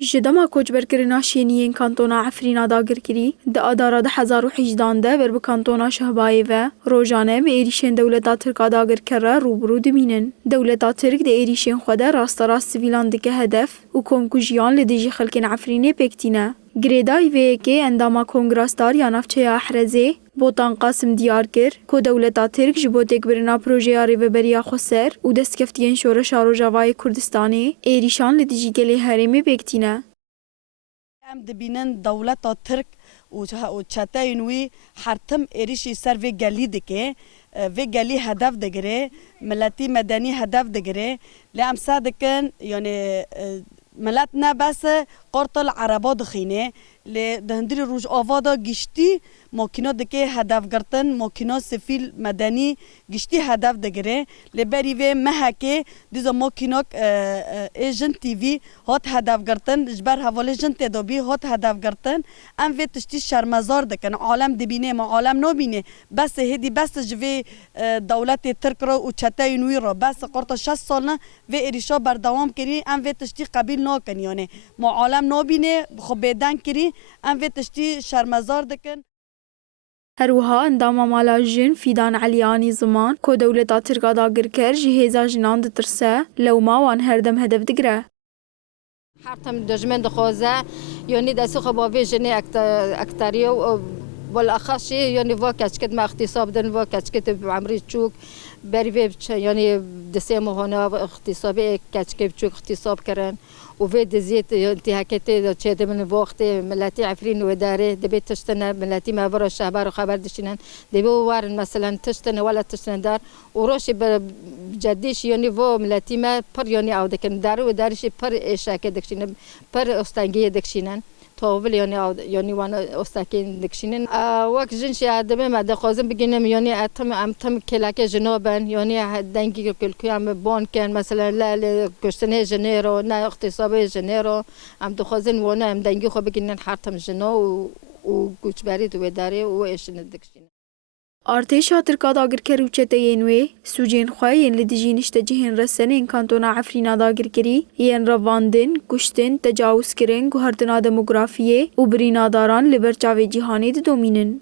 جدما کوچبرکرنا شینیین کانتونا عفرینا داگرکری د آدارا 2018 ده بر کانتونا شهبای و روزانه به ایریشن دولتا ترکا داگرکره روبرو دمینن. دولتا ترک ده ایریشن خوده راست راست سویلان دکه هدف و کمکوژیان لدیجی خلکن عفرینه پکتینه. گریدای وی که انداما کنگراستار یا نفچه احرزه بوتان قاسم دیار کر که دولتا ترک جبو تکبرنا پروژه آری و بریا خسر و دست کفتین شورش آرو جوای کردستانی ایریشان لدیجی گلی هرمی بکتینه. ام دبینن دولتا ترک و چتاینوی حرتم ایریشی سر و گلی دکه و گلی هدف دگره ملتی مدنی هدف دگره لام صادقن یعنی ملت نه بس قرطل عربا دخینه لدهندری روز آوادا گشتی ماکینا دکه هدف گرتن ماکینا سفیل مدنی گشتی هدف دگره لبری و مهکه دیزا ماکیناک ایجن تیوی هات هدف گرتن جبر حواله جن تدابی هات هدف گرتن ام و تشتی شرمزار دکن عالم دبینه ما عالم نبینه بس هدی بس جوی دولت ترک را و چتای نوی را بس قرطا 60 سالنا و ایریشا بردوام کری ام و تشتی قبیل ناکن یعنی ما عالم نبینه خب بیدن کری ام و تشتی شرمزار دکن. هروها انداما مالا جن فیدان علیانی زمان که دولتا ترکا داگر کر جهیزا جنان دترسه لو ما وان هردم هدف دگره. حرتم دجمن دخوزه یعنی دستی خبابی جنی اکتریو بالاخص یعنی واکش کد ما اختصاب دن واکش کد عمری چوک بری یعنی دسته مهانه اختصابی کچکب چوک اختصاب کردن و في دزيت انتهاكات تشهد من وقت ملاتي عفرين وداره دبي تشتنا ملاتي ما برا الشهبار وخبر دشينن دبي وارن مثلا تشتنا ولا تشتنا دار وروشي بجديش يعني فو ملاتي ما بر يعني او دكن دار ودارشي بر اشاكه دكشينن بر استانگيه دكشينن طاول يعني وانا استاكين دكشينن وقت جنشي ادمه ما دخوازم بگینم يعني اتم کلاک جنوبن يعني دنگی کلکی ام بون کن مثلا لا کشتنه جنیرو نه اختصاب جنیرو ام دخوازن وانا ام دنگی خو بگینن حرتم جنو و کوچبری دو داره و ايش ندکشین ارتشا ترکا داگر کرو چته ینوی سوجین خواه ین لدیجینش تجهین رسن این کانتونا عفرینا داگر کری ین رواندن کشتن تجاوز کرن گوهردنا دموگرافیه و برینا داران لبرچاوی جهانی دومینن.